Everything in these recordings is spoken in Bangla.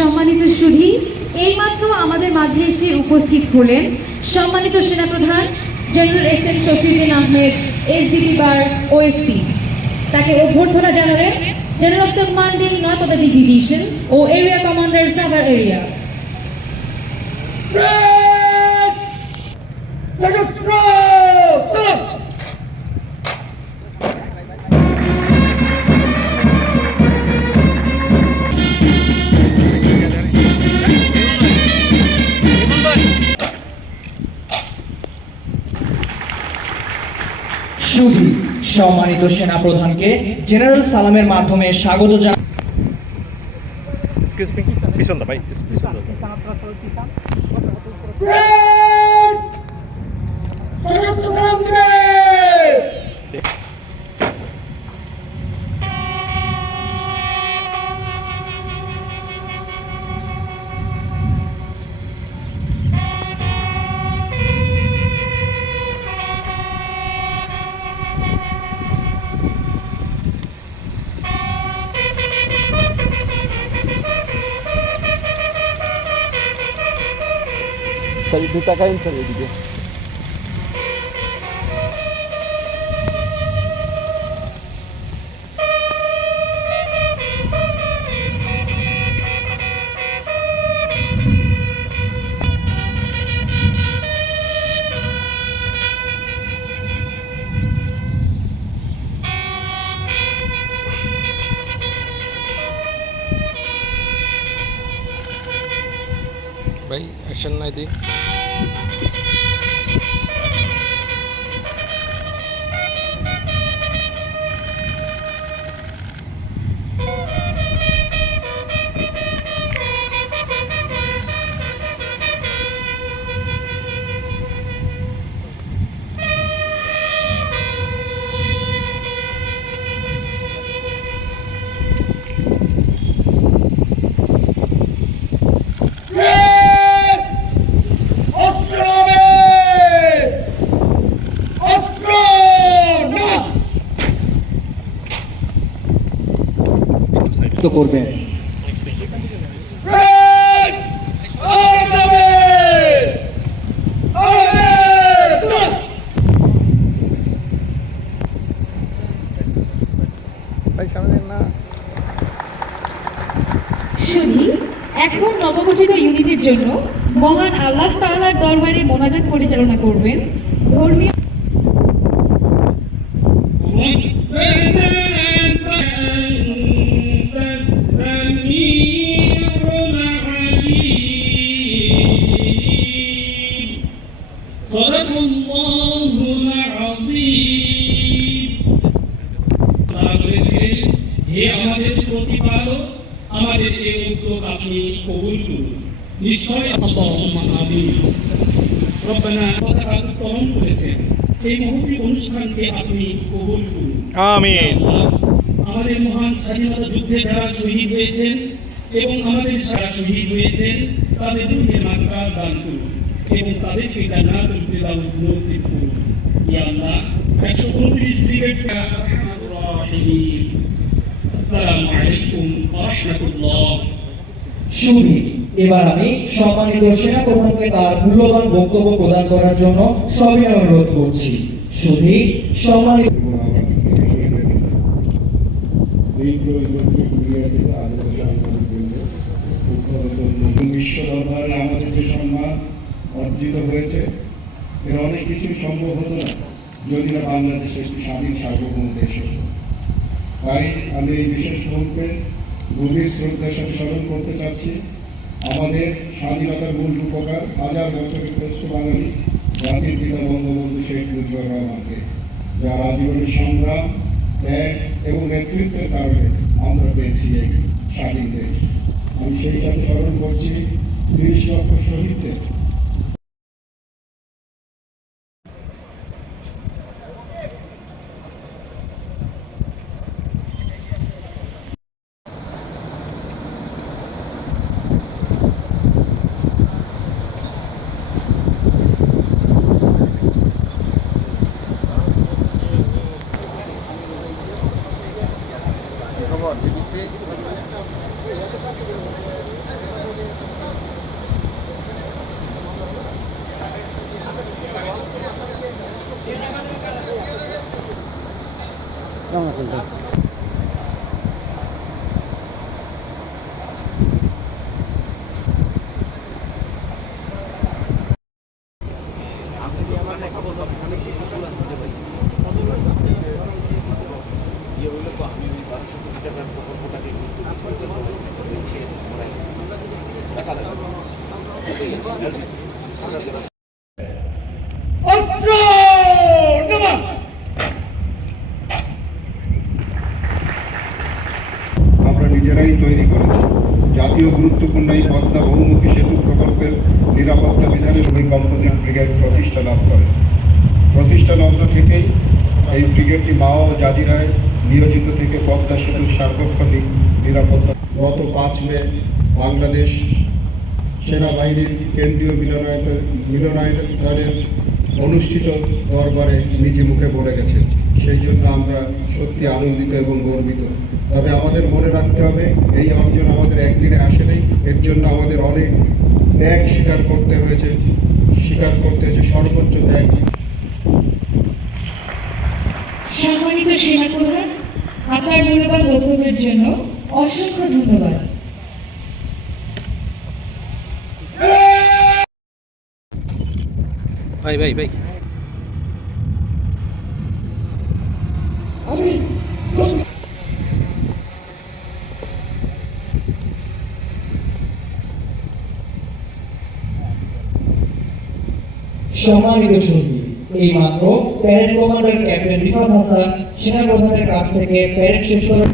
সম্মানিত সুধী, এইমাত্র আমাদের মাঝে এসে উপস্থিত হলেন সম্মানিত সেনাপ্রধান general S M Shafiuddin Ahmed SBP bar OSP তাকে অভ্যর্থনা জানালেন জেনারেল অফিসার কমান্ডিং নয় পদাতিক ডিভিশন ও এরিয়া কমান্ডার সাভার এরিয়া। সম্মানিত সেনাপ্রধানকে জেনারেল সালামের মাধ্যমে স্বাগত জানান ভাই পিছন দা স্যার একটু তাকাইন স্যার এদিকে ভাই অ্যাকশন করবেন এখন নবগঠিত ইউনিটের জন্য মহান আল্লাহ তাআলার দরবারে মোনাজাত পরিচালনা করবেন ধর্মীয় এই মহতি অনুষ্ঠানকে আপনি কবুল করুন। আমিন। আমাদের মহান স্বাধীনতা যুদ্ধে যারা শহীদ হয়েছেন এবং আমাদের যারা শহীদ হয়েছেন তাদের রুহের মাত্রা দান করুন এবং তাদেরকে জান্নাতুল ফিরদাউস নসিব করুন। ইয়া আল্লাহ 129 ব্রিগেড আসসালামু আলাইকুম ওয়া রাহমাতুল্লাহ। এবার আমি সম্মানিত সেনাপ্রধানকে তার মূল্যবান বক্তব্য প্রদান করার জন্য সবিনয় অনুরোধ করছি। সুধী সম্মানিত আমি বিশেষ মুহূর্তে গভীর শ্রদ্ধার সাথে স্মরণ করতে চাচ্ছি। আমাদের স্বাধীনতার মূল রূপকার হাজার বছরের শ্রেষ্ঠ বাঙালি জাতির পিতা বঙ্গবন্ধু শেখ মুজিবুর রহমানকে, যার আজীবনের সংগ্রাম, ত্যাগ এবং নেতৃত্বের কারণে আমরা পেয়েছি এই স্বাধীন দেশ। আমি সেই সাথে স্মরণ করছি, তিরিশ লক্ষ শহীদদের কেমন আছেন নিজেরাই তৈরি করেছি। জাতীয় গুরুত্বপূর্ণ এই পদ্মা বহুমুখী সেতু প্রকল্পের নিরাপত্তা বিধানের ওই কম্পোজিট ব্রিগেড প্রতিষ্ঠা লাভ করে। প্রতিষ্ঠা লগ্ন থেকেই এই ব্রিগেডটি মাও ও জাজিরায় নিয়োজিত থেকে পদ্মা সেতুর সার্বক্ষণিক নিরাপত্তা গত পাঁচ মে বাংলাদেশ সেনাবাহিনীর কেন্দ্রীয় মিলনায়তন অনুষ্ঠিত দরবারে নিজে মুখে বলে গেছে। সেই জন্য আমরা সত্যি আনন্দিত এবং গর্বিত। তবে আমাদের মনে রাখতে হবে এই অর্জন আমাদের একদিনে আসে নাই। এর জন্য আমাদের অনেক ত্যাগ স্বীকার করতে হয়েছে স্বীকার করতে হয়েছে সর্বোচ্চ ত্যাগ। সম্মানিত সেনাপ্রধান আপনার মূল্যবান বক্তব্যের জন্য অসংখ্য ধন্যবাদ। ভাই ভাই ভাই। সম্মানিত সঙ্গী এই মাত্র parade commander captain Rifat Hasan, সেনাপ্রধানের কাছ থেকে প্যারেড শেষ করে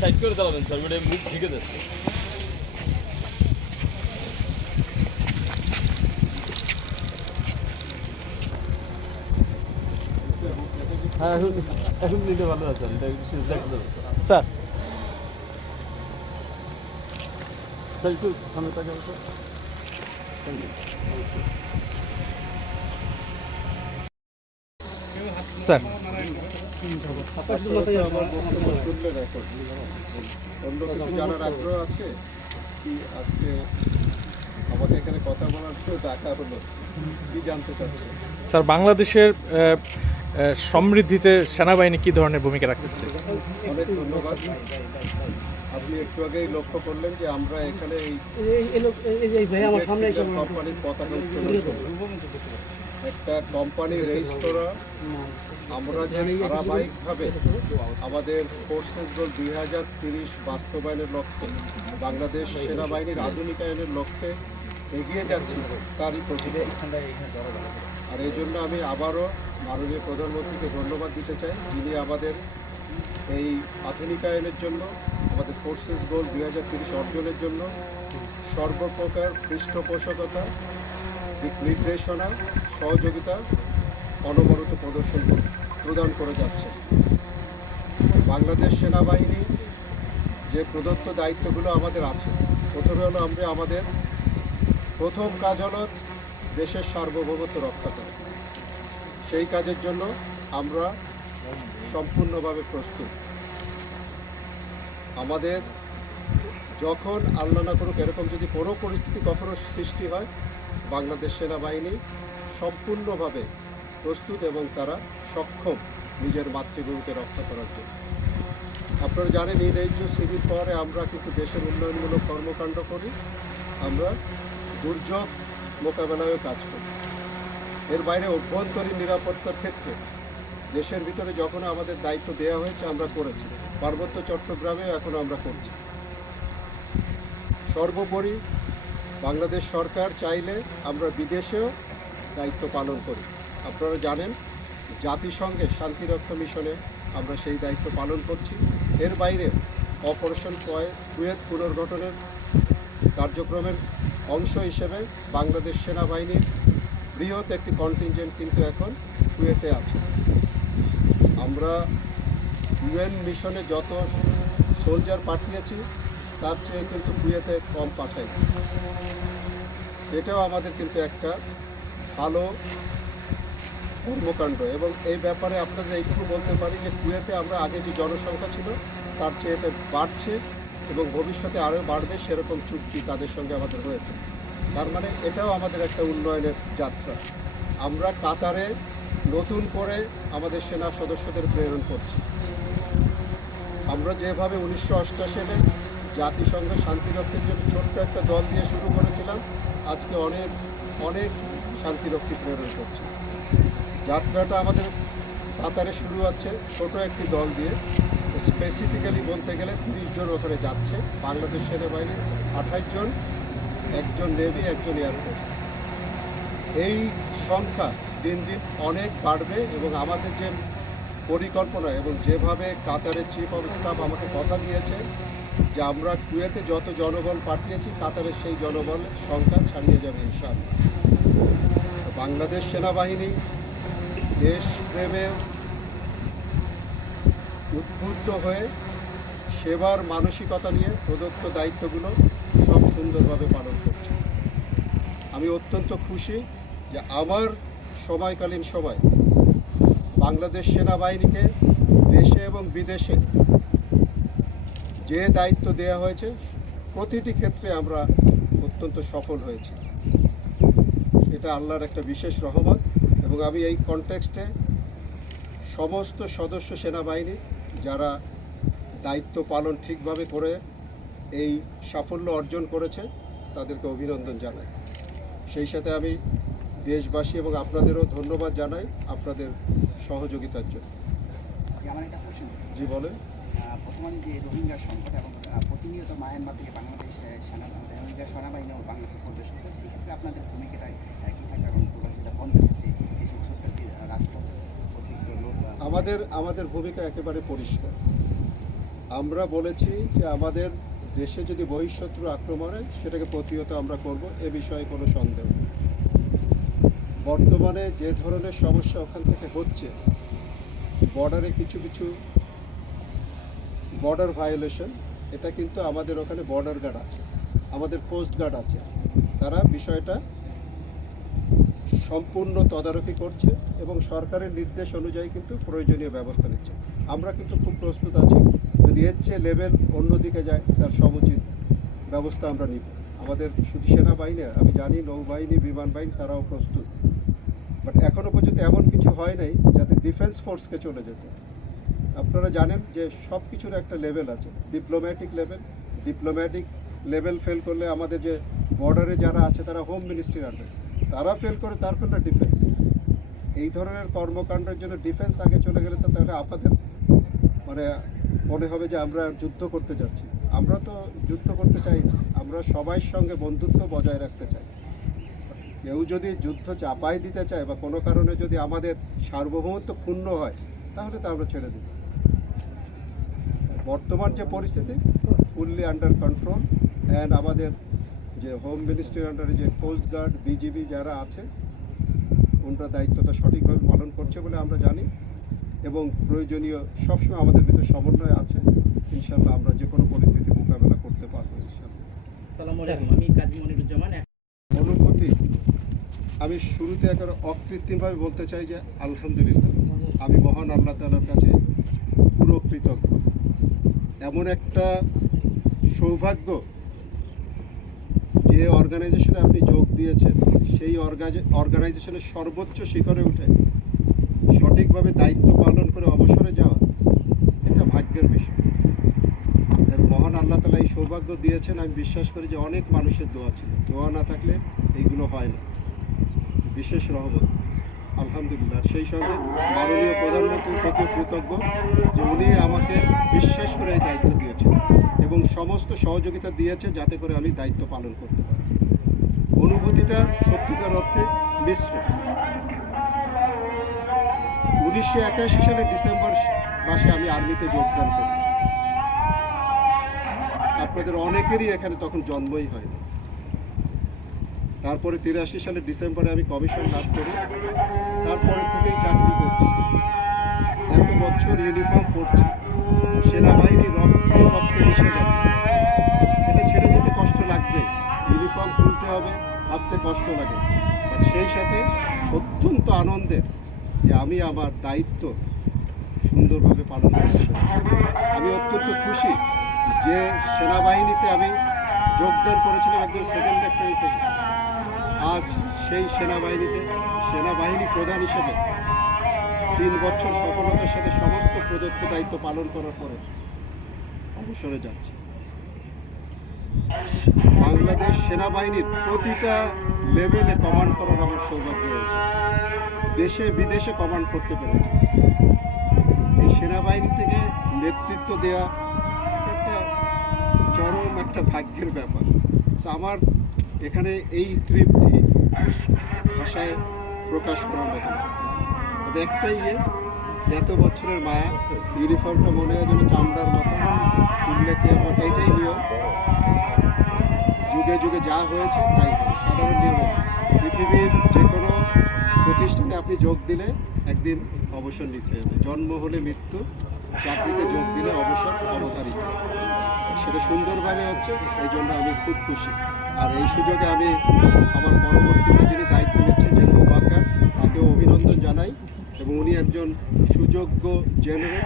সাইড করে দাঁড়াবেন স্যার ওটা মুখ ঢেকে যাচ্ছে। হ্যাঁ এখন নিতে ভালো যাবে স্যার স্যার একটু সামনে তাকান স্যার স্যার আগ্রহ আছে কি আজকে আমাদের এখানে কথা বলার হলো জানতে স্যার বাংলাদেশের সমৃদ্ধিতে সেনাবাহিনী কি ধরনের ভূমিকা রাখতেছে? আপনি একটু আগেই লক্ষ্য করলেন যে আমরা এখানে কোম্পানির একটা কোম্পানি রেজিস্ট করা আমরা যে ধারাবাহিকভাবে আমাদের ফোর্সেস গোল দুই হাজার তিরিশ বাস্তবায়নের লক্ষ্যে, বাংলাদেশ সেনাবাহিনীর আধুনিকায়নের লক্ষ্যে এগিয়ে যাচ্ছি তারই প্রতিনিধি আর এই জন্য আমি আবারও মাননীয় প্রধানমন্ত্রীকে ধন্যবাদ দিতে চাই। যিনি আমাদের এই আধুনিকায়নের জন্য, আমাদের ফোর্সেস গোল দুই হাজার তিরিশ অর্জনের জন্য সর্বপ্রকার পৃষ্ঠপোষকতা, নির্দেশনা, সহযোগিতা অনবরত প্রদর্শন প্রদান করে যাচ্ছে। বাংলাদেশ সেনাবাহিনী যে প্রদত্ত দায়িত্বগুলো আমাদের আছে, প্রথমে হলো আমরা আমাদের প্রথম কাজ হলো দেশের সার্বভৌমত্ব রক্ষা করা। সেই কাজের জন্য আমরা সম্পূর্ণভাবে প্রস্তুত। আমাদের যখন আল্লাহ না করুক, এরকম যদি কোনো পরিস্থিতি কখনো সৃষ্টি হয়, বাংলাদেশ সেনাবাহিনী সম্পূর্ণভাবে প্রস্তুত এবং তারা সক্ষম নিজের মাতৃভূমিকে রক্ষা করার জন্য। আপনারা জানেন, এই রাজ্য সিভিল পাওয়ারে আমরা কিন্তু দেশের উন্নয়নমূলক কর্মকাণ্ড করি। আমরা দুর্যোগ মোকাবেলায়ও কাজ করি। এর বাইরে অভ্যন্তরীণ নিরাপত্তার ক্ষেত্রে দেশের ভিতরে যখন আমাদের দায়িত্ব দেওয়া হয়েছে, আমরা করেছি। পার্বত্য চট্টগ্রামেও এখন আমরা করছি। সর্বোপরি বাংলাদেশ সরকার চাইলে আমরা বিদেশেও দায়িত্ব পালন করি। আপনারা জানেন, জাতিসংঘের শান্তিরক্ষা মিশনে আমরা সেই দায়িত্ব পালন করছি। এর বাইরে অপারেশন কুয়েত পুনর্গঠনের কার্যক্রমের অংশ হিসেবে বাংলাদেশ সেনাবাহিনীর বৃহৎ একটি কন্টিনজেন্ট কিন্তু এখন কুয়েতে আছে। আমরা ইউএন মিশনে যত সোলজার পাঠিয়েছি, তার চেয়ে কিন্তু কুয়েতে কম পাঠাই। এটাও আমাদের কিন্তু একটা ভালো কর্মকাণ্ড এবং এই ব্যাপারে আপনাদের এইটুকু বলতে পারি যে কুয়েতে আমরা আগে যে জনসংখ্যা ছিল, তার চেয়ে এটা বাড়ছে এবং ভবিষ্যতে আরও বাড়বে সেরকম চুক্তি তাদের সঙ্গে আমাদের রয়েছে তার মানে এটাও আমাদের একটা উন্নয়নের যাত্রা। আমরা কাতারে নতুন করে আমাদের সেনা সদস্যদের প্রেরণ করছি। আমরা যেভাবে উনিশশো সালে জাতিসংঘ শান্তিরক্ষের জন্য ছোট্ট একটা দল দিয়ে শুরু করেছিলাম, আজকে অনেক অনেক শান্তিরক্ষী প্রেরণ করছি। যাত্রাটা আমাদের কাতারে শুরু হচ্ছে ছোট একটি দল দিয়ে। স্পেসিফিক্যালি বলতে গেলে তিরিশ জন ওখানে যাচ্ছে। বাংলাদেশ সেনাবাহিনীর আঠাশ জন, একজন নেভি একজন এয়ারফোর্স এই সংখ্যা দিন দিন অনেক বাড়বে এবং আমাদের যে পরিকল্পনা এবং যেভাবে কাতারের চিফ অফ স্টাফ আমাকে কথা দিয়েছে যে আমরা কুয়েতে যত জনবল পাঠিয়েছি কাতারের সেই জনবলের সংখ্যা ছাড়িয়ে যাবে ইনশাআল্লাহ। বাংলাদেশ সেনাবাহিনী দেশপ্রেমে উদ্বুদ্ধ হয়ে সেবার মানসিকতা নিয়ে প্রদত্ত দায়িত্বগুলো সব সুন্দরভাবে পালন করছে। আমি অত্যন্ত খুশি যে আমার সময়কালীন সময় বাংলাদেশ সেনাবাহিনীকে দেশে এবং বিদেশে যে দায়িত্ব দেওয়া হয়েছে, প্রতিটি ক্ষেত্রে আমরা অত্যন্ত সফল হয়েছি। এটা আল্লাহর একটা বিশেষ রহমত। এবং আমি এই কনটেক্সটে সমস্ত সদস্য সেনাবাহিনী যারা দায়িত্ব পালন ঠিকভাবে করে এই সাফল্য অর্জন করেছে তাদেরকে অভিনন্দন জানাই। সেই সাথে আমি দেশবাসী এবং আপনাদেরও ধন্যবাদ জানাই আপনাদের সহযোগিতার জন্য। একটা জি বলেন। বর্তমানে যে রোহিঙ্গা সংকট এবং প্রতিনিয়ত মায়ানমার থেকে বাংলাদেশ সেনা রোহিঙ্গা সেনাবাহিনী বাংলাদেশে প্রবেশ করছে সেক্ষেত্রে আপনাদের ভূমিকাটা কী থাকবে এবং প্রবাসীরা বন্ধের ক্ষেত্রে এই সমস্ত ক্ষেত্রে, আহ, রাষ্ট্র অতিরিক্ত লোক বা- আমাদের আমাদের ভূমিকা একেবারে পরিষ্কার আমরা বলেছি যে আমাদের দেশে যদি বহিঃশত্রু আক্রমণ হয়, সেটাকে প্রতিহত আমরা করব, এ বিষয়ে কোনো সন্দেহ নেই। বর্তমানে যে ধরনের সমস্যা ওখান থেকে হচ্ছে বর্ডারে কিছু কিছু বর্ডার ভায়োলেশন এটা কিন্তু আমাদের ওখানে বর্ডার গার্ড আছে, আমাদের কোস্ট গার্ড আছে তারা বিষয়টা সম্পূর্ণ তদারকি করছে এবং সরকারের নির্দেশ অনুযায়ী কিন্তু প্রয়োজনীয় ব্যবস্থা নিচ্ছে। আমরা কিন্তু খুব প্রস্তুত আছি যদি এর চেয়ে লেভেল অন্যদিকে যায়, তার সমুচিত ব্যবস্থা আমরা নিব। আমাদের শুধু সেনাবাহিনী, আমি জানি নৌবাহিনী, বিমান বাহিনী, তারাও প্রস্তুত। বাট এখনও পর্যন্ত এমন কিছু হয় নাই যাতে ডিফেন্স ফোর্সকে চলে যেতে। আপনারা জানেন যে সব কিছুর একটা লেভেল আছে, diplomatic level. Diplomatic level fail করলে আমাদের যে বর্ডারে যারা আছে, তারা হোম মিনিস্ট্রির আন্ডারে। তারা ফেল করে, তার কোনো ডিফেন্স এই ধরনের কর্মকাণ্ডের জন্য ডিফেন্স আগে চলে গেলে তো তাহলে আমাদের মানে মনে হবে যে আমরা যুদ্ধ করতে যাচ্ছি। আমরা তো যুদ্ধ করতে চাই না, আমরা সবাই সঙ্গে বন্ধুত্ব বজায় রাখতে চাই। কেউ যদি যুদ্ধ চাপাই দিতে চায় বা কোনো কারণে যদি আমাদের সার্বভৌমত্ব ক্ষুণ্ণ হয়, তাহলে তা আমরা ছেড়ে দিই বর্তমান যে পরিস্থিতি ফুললি আন্ডার কন্ট্রোল অ্যান্ড আমাদের যে হোম মিনিস্ট্রির আন্ডারে যে কোস্ট গার্ড বিজিবি যারা আছে ওনারা দায়িত্বটা সঠিকভাবে পালন করছে বলে আমরা জানি এবং প্রয়োজনীয় সবসময় আমাদের ভিতরে সমন্বয় আছে। ইনশাল্লাহ আমরা যে কোনো পরিস্থিতি মোকাবেলা করতে পারব ইনশাল্লাহ আমি অনুভূতি আমি শুরুতে একেবারে অকৃত্রিমভাবে বলতে চাই যে আলহামদুলিল্লাহ আমি মহান আল্লাহ তালার কাছে পুরো কৃতজ্ঞ। এমন একটা সৌভাগ্য যে অর্গানাইজেশনে আপনি যোগ দিয়েছেন, সেই অর্গানাইজেশনের সর্বোচ্চ শিখরে উঠে সঠিকভাবে দায়িত্ব পালন করে অবসরে যাওয়া, এটা ভাগ্যের বিষয়। মহান আল্লাহ তালা এই সৌভাগ্য দিয়েছেন, আমি বিশ্বাস করি যে অনেক মানুষের দোয়া ছিল। দোয়া না থাকলে এইগুলো হয় না। বিশেষ রহমত। আলহামদুলিল্লাহ। সেই সঙ্গে মাননীয় প্রধানমন্ত্রীর প্রতি কৃতজ্ঞ যে উনি আমাকে বিশ্বাস করে এই দায়িত্ব দিয়েছেন এবং সমস্ত সহযোগিতা দিয়েছে যাতে করে আমি দায়িত্ব পালন করতে অনুভূতিটা সত্যিকার অর্থে মিশ্র। উনিশশো একাশি সালের ডিসেম্বর মাসে আমি আর্মিতে যোগদান করি। আপনাদের অনেকেরই এখানে তখন জন্মই হয়নি তারপরে তিরাশি সালের ডিসেম্বরে আমি কমিশন লাভ করি। তারপরে থেকেই চাকরি করছি। এত বছর ইউনিফর্ম পরছি। সেনাবাহিনী রক্তে রক্তে মিশে গেছে। এটা ছেড়ে যেতে কষ্ট লাগবে। ইউনিফর্ম খুলতে হবে। ভাবতে কষ্ট লাগে। বাট সেই সাথে অত্যন্ত আনন্দের যে আমি আমার দায়িত্ব সুন্দরভাবে পালন করতে আমি অত্যন্ত খুশি যে সেনাবাহিনীতে আমি যোগদান করেছিলাম একজন সেকেন্ড লেফটেন্যান্ট থেকে আজ সেই সেনাবাহিনীতে সেনাবাহিনী প্রধান হিসেবে তিন বছর সফলতার সাথে সমস্ত প্রদত্ত দায়িত্ব পালন করার পরে অবসরে যাচ্ছে। বাংলাদেশ সেনাবাহিনীর প্রতিটা লেভেলে কমান্ড করার আমার সৌভাগ্য হয়েছে। দেশে, বিদেশে কমান্ড করতে পেরেছে। এই সেনাবাহিনী থেকে নেতৃত্ব দেওয়া একটা চরম একটা ভাগ্যের ব্যাপার। আমার এখানে এই তৃপ্তি ভাষায় প্রকাশ করার মতো একটাই ইয়ে এত বছরের মায়া ইউনিফর্মটা মনে হয় যেন চামড়ার মতো। উল্লেখে আমার, এটাই যুগে যা হয়েছে তাই হবে। সাধারণ নিয়মে পৃথিবীর যে কোনো প্রতিষ্ঠানে আপনি যোগ দিলে একদিন অবসর নিতে হবে। জন্ম হলে মৃত্যু, চাকরিতে যোগ দিলে অবসর অবতারিত সেটা সুন্দরভাবে হচ্ছে এই জন্য আমি খুব খুশি। আর এই সুযোগে আমি আমার পরবর্তীতে যিনি দায়িত্ব নিচ্ছেন যে বাকার তাকেও অভিনন্দন জানাই এবং উনি একজন সুযোগ্য জেনারেল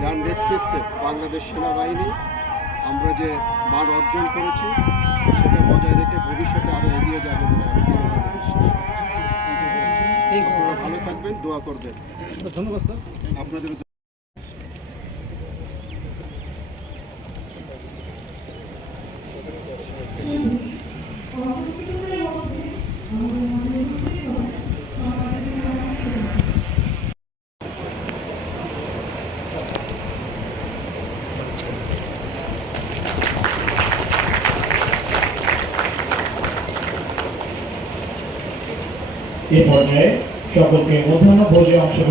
যার নেতৃত্বে বাংলাদেশ সেনাবাহিনী আমরা যে মান অর্জন করেছি বজায় রেখে ভবিষ্যতে আরও এগিয়ে যাবে বলে আমি দৃঢ়ভাবে বিশ্বাস করছি। আপনারা ভালো থাকবেন দোয়া করবেন। ধন্যবাদ স্যার। আপনাদের ప్రభుత్వం ప్రధాన భోజనాంశం